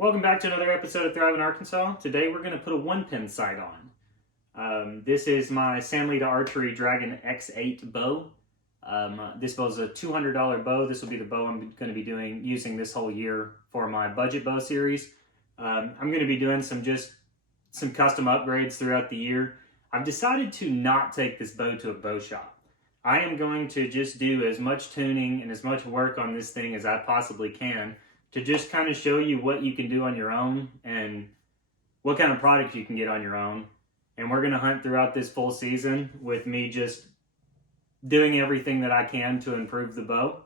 Welcome back to another episode of Thrive in Arkansas. Today we're going to put a 1-pin sight on. This is my Sanlida Archery Dragon X8 bow. This bow is a $200 bow. This will be the bow I'm going to be using this whole year for my budget bow series. I'm going to be doing some custom upgrades throughout the year. I've decided to not take this bow to a bow shop. I am going to just do as much tuning and as much work on this thing as I possibly can to just kind of show you what you can do on your own and what kind of product you can get on your own. And we're going to hunt throughout this full season with me just doing everything that I can to improve the bow.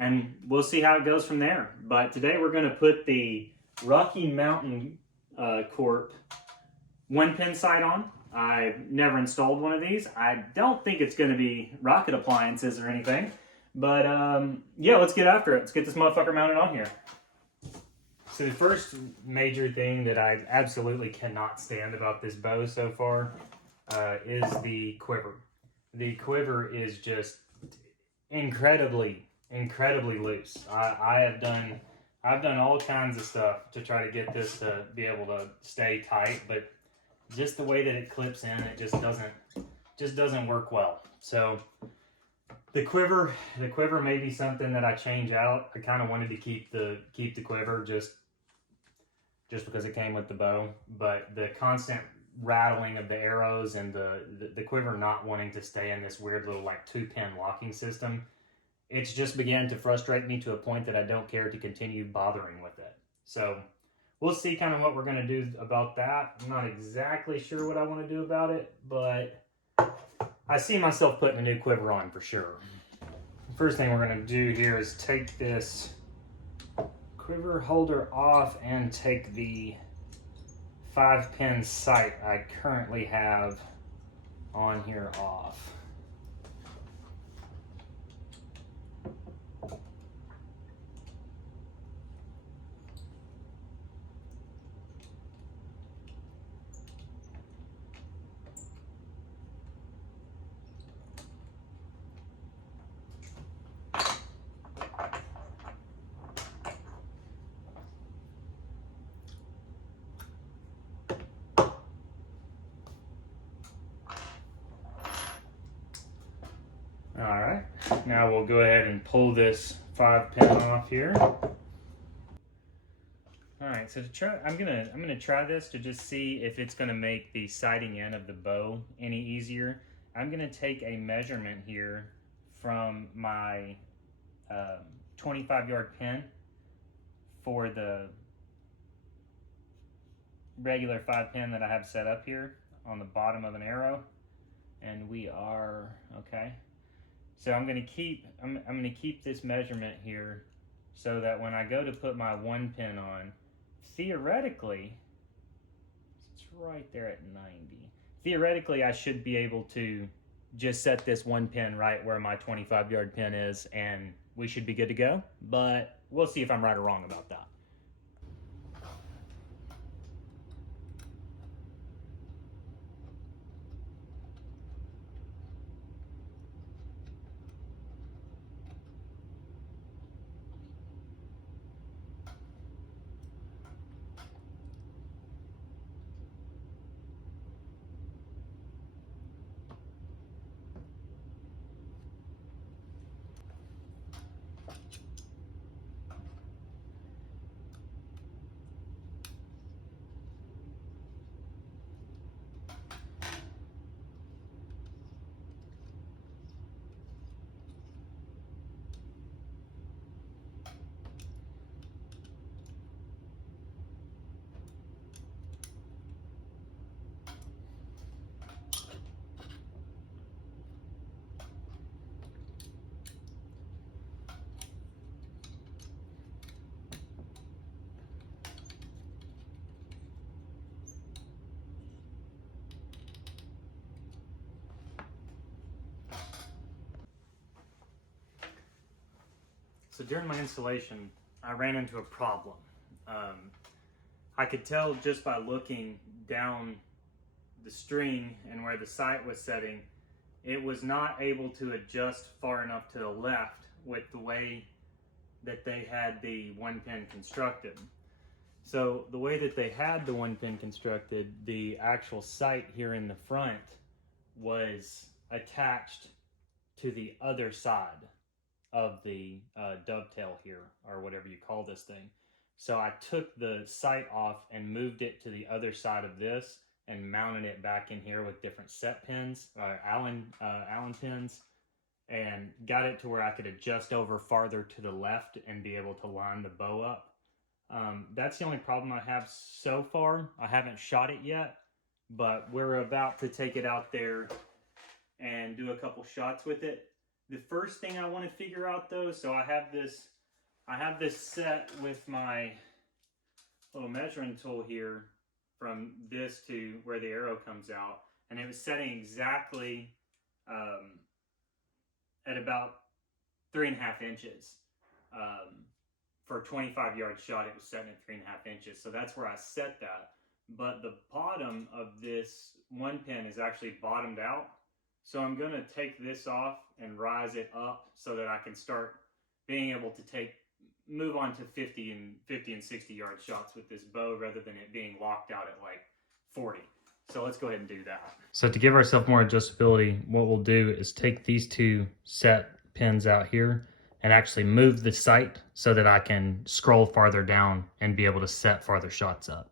And we'll see how it goes from there. But today we're going to put the Rocky Mountain Corp 1-pin sight on. I've never installed one of these. I don't think it's going to be rocket appliances or anything. But yeah, let's get after it. Let's get this motherfucker mounted on here. So the first major thing that I absolutely cannot stand about this bow so far is the quiver. The quiver is just incredibly loose. I've done all kinds of stuff to try to get this to be able to stay tight, but just the way that it clips in, it just doesn't work well. So the quiver may be something that I change out. I kind of wanted to keep the quiver just because it came with the bow, but the constant rattling of the arrows and the quiver not wanting to stay in this weird little like 2-pin locking system, it's just began to frustrate me to a point that I don't care to continue bothering with it. So we'll see kind of what we're going to do about that. I'm not exactly sure what I want to do about it, but I see myself putting a new quiver on for sure. First thing we're going to do here is take this quiver holder off and take the 5-pin sight I currently have on here off. Alright, now we'll go ahead and pull this 5-pin off here. Alright, so I'm gonna try this to just see if it's gonna make the sighting in of the bow any easier. I'm gonna take a measurement here from my 25-yard pin for the regular 5-pin that I have set up here on the bottom of an arrow, and we are okay. So I'm gonna keep this measurement here so that when I go to put my 1-pin on, theoretically, it's right there at 90. Theoretically, I should be able to just set this 1-pin right where my 25-yard pin is, and we should be good to go. But we'll see if I'm right or wrong about that. So during my installation, I ran into a problem. I could tell just by looking down the string and where the sight was setting, it was not able to adjust far enough to the left with the way that they had the 1-pin constructed. So the way that they had the one pin constructed, the actual sight here in the front was attached to the other side of the dovetail here, or whatever you call this thing. So I took the sight off and moved it to the other side of this and mounted it back in here with different set pins, Allen pins, and got it to where I could adjust over farther to the left and be able to line the bow up. That's the only problem I have so far. I haven't shot it yet, but we're about to take it out there and do a couple shots with it. The first thing I want to figure out though, so I have this set with my little measuring tool here from this to where the arrow comes out, and it was setting exactly at about 3.5 inches. For a 25-yard shot, it was setting at 3.5 inches. So that's where I set that. But the bottom of this one pin is actually bottomed out. So I'm going to take this off and rise it up so that I can start being able to move on to 50 and 60 yard shots with this bow rather than it being locked out at like 40. So let's go ahead and do that. So to give ourselves more adjustability, what we'll do is take these two set pins out here and actually move the sight so that I can scroll farther down and be able to set farther shots up.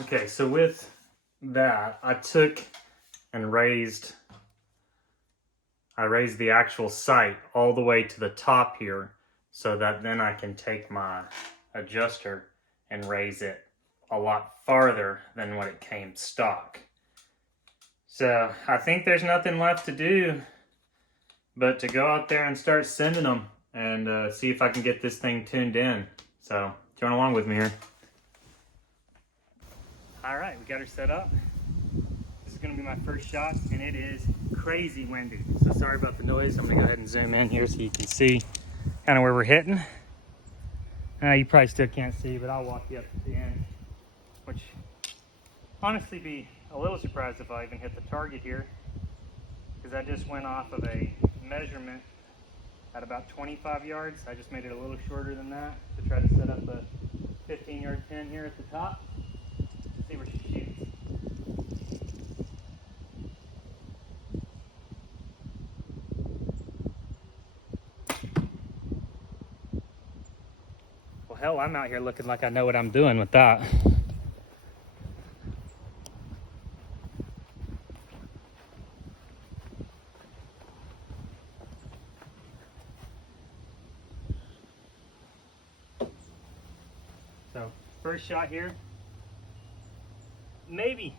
Okay, so with that, I took and raised the actual sight all the way to the top here so that then I can take my adjuster and raise it a lot farther than what it came stock. So I think there's nothing left to do but to go out there and start sending them and see if I can get this thing tuned in. So join along with me here. All right, we got her set up. This is gonna be my first shot, and it is crazy windy. So sorry about the noise. I'm gonna go ahead and zoom in here so you can see kind of where we're hitting. You probably still can't see, but I'll walk you up to the end, which honestly be a little surprised if I even hit the target here, because I just went off of a measurement at about 25 yards. I just made it a little shorter than that to try to set up a 15-yard pin here at the top. See where she shoots. Well, hell, I'm out here looking like I know what I'm doing with that. So, first shot here. Maybe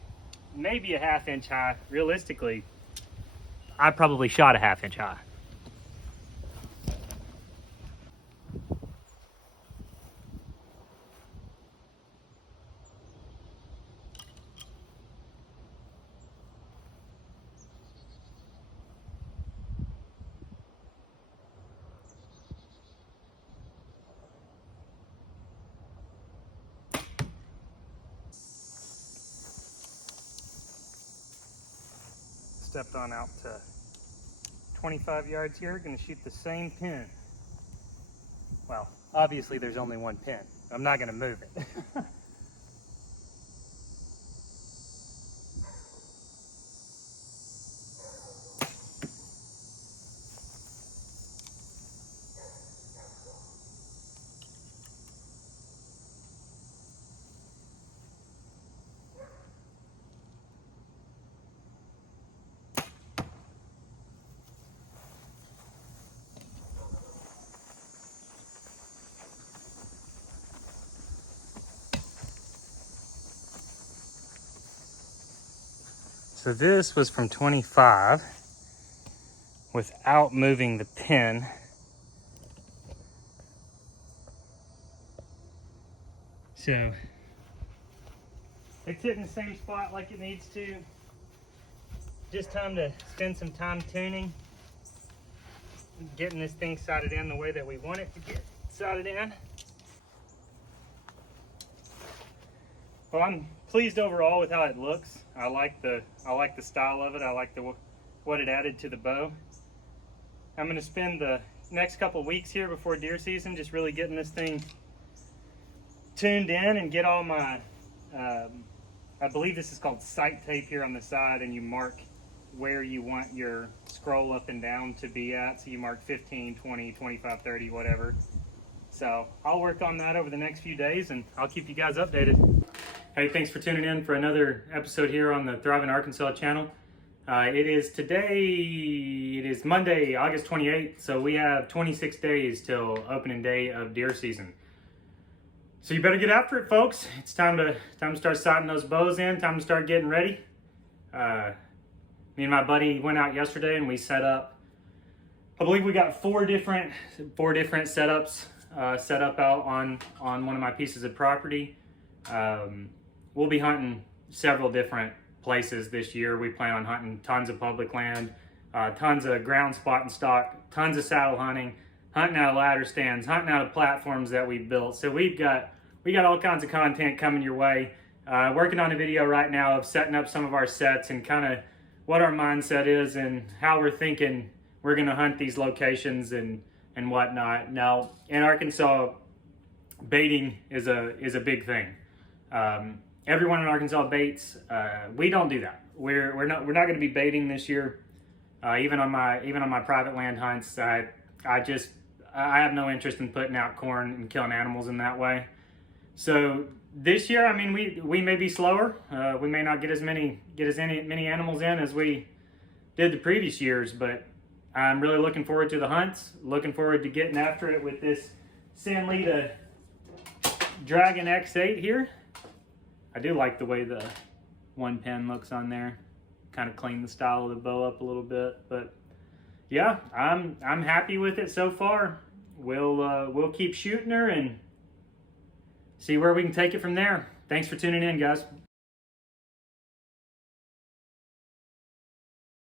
a half-inch high. Realistically, I probably shot a half-inch high. Stepped on out to 25 yards here. Gonna shoot the same pin. Well, obviously there's only one pin. I'm not gonna move it. So this was from 25 without moving the pin. So it's hitting the same spot like it needs to. Just time to spend some time tuning, getting this thing sighted in the way that we want it to get sighted in. Well, I'm pleased overall with how it looks. I like the style of it. I like what it added to the bow. I'm going to spend the next couple weeks here before deer season just really getting this thing tuned in and get all my, I believe this is called sight tape here on the side, and you mark where you want your scroll up and down to be at. So you mark 15, 20, 25, 30, whatever. So I'll work on that over the next few days, and I'll keep you guys updated. Hey, thanks for tuning in for another episode here on the Thriving Arkansas channel. It is Monday, August 28th, so we have 26 days till opening day of deer season. So you better get after it, folks. It's time to start sighting those bows in, time to start getting ready. Me and my buddy went out yesterday and we set up, I believe we got four different setups set up out on one of my pieces of property. We'll be hunting several different places this year. We plan on hunting tons of public land, tons of ground spot and stock, tons of saddle hunting, hunting out of ladder stands, hunting out of platforms that we've built. So we got all kinds of content coming your way. Working on a video right now of setting up some of our sets and kind of what our mindset is and how we're thinking we're going to hunt these locations and whatnot. Now in Arkansas, baiting is a big thing. Everyone in Arkansas baits. We don't do that. We're not going to be baiting this year. Even on my private land hunts, I have no interest in putting out corn and killing animals in that way. So this year, I mean, we may be slower. We may not get as many animals in as we did the previous years, but I'm really looking forward to the hunts. Looking forward to getting after it with this Sanlida Dragon X8 here. I do like the way the one pin looks on there. Kind of clean the style of the bow up a little bit, but yeah, I'm happy with it so far. We'll keep shooting her and see where we can take it from there. Thanks for tuning in, guys.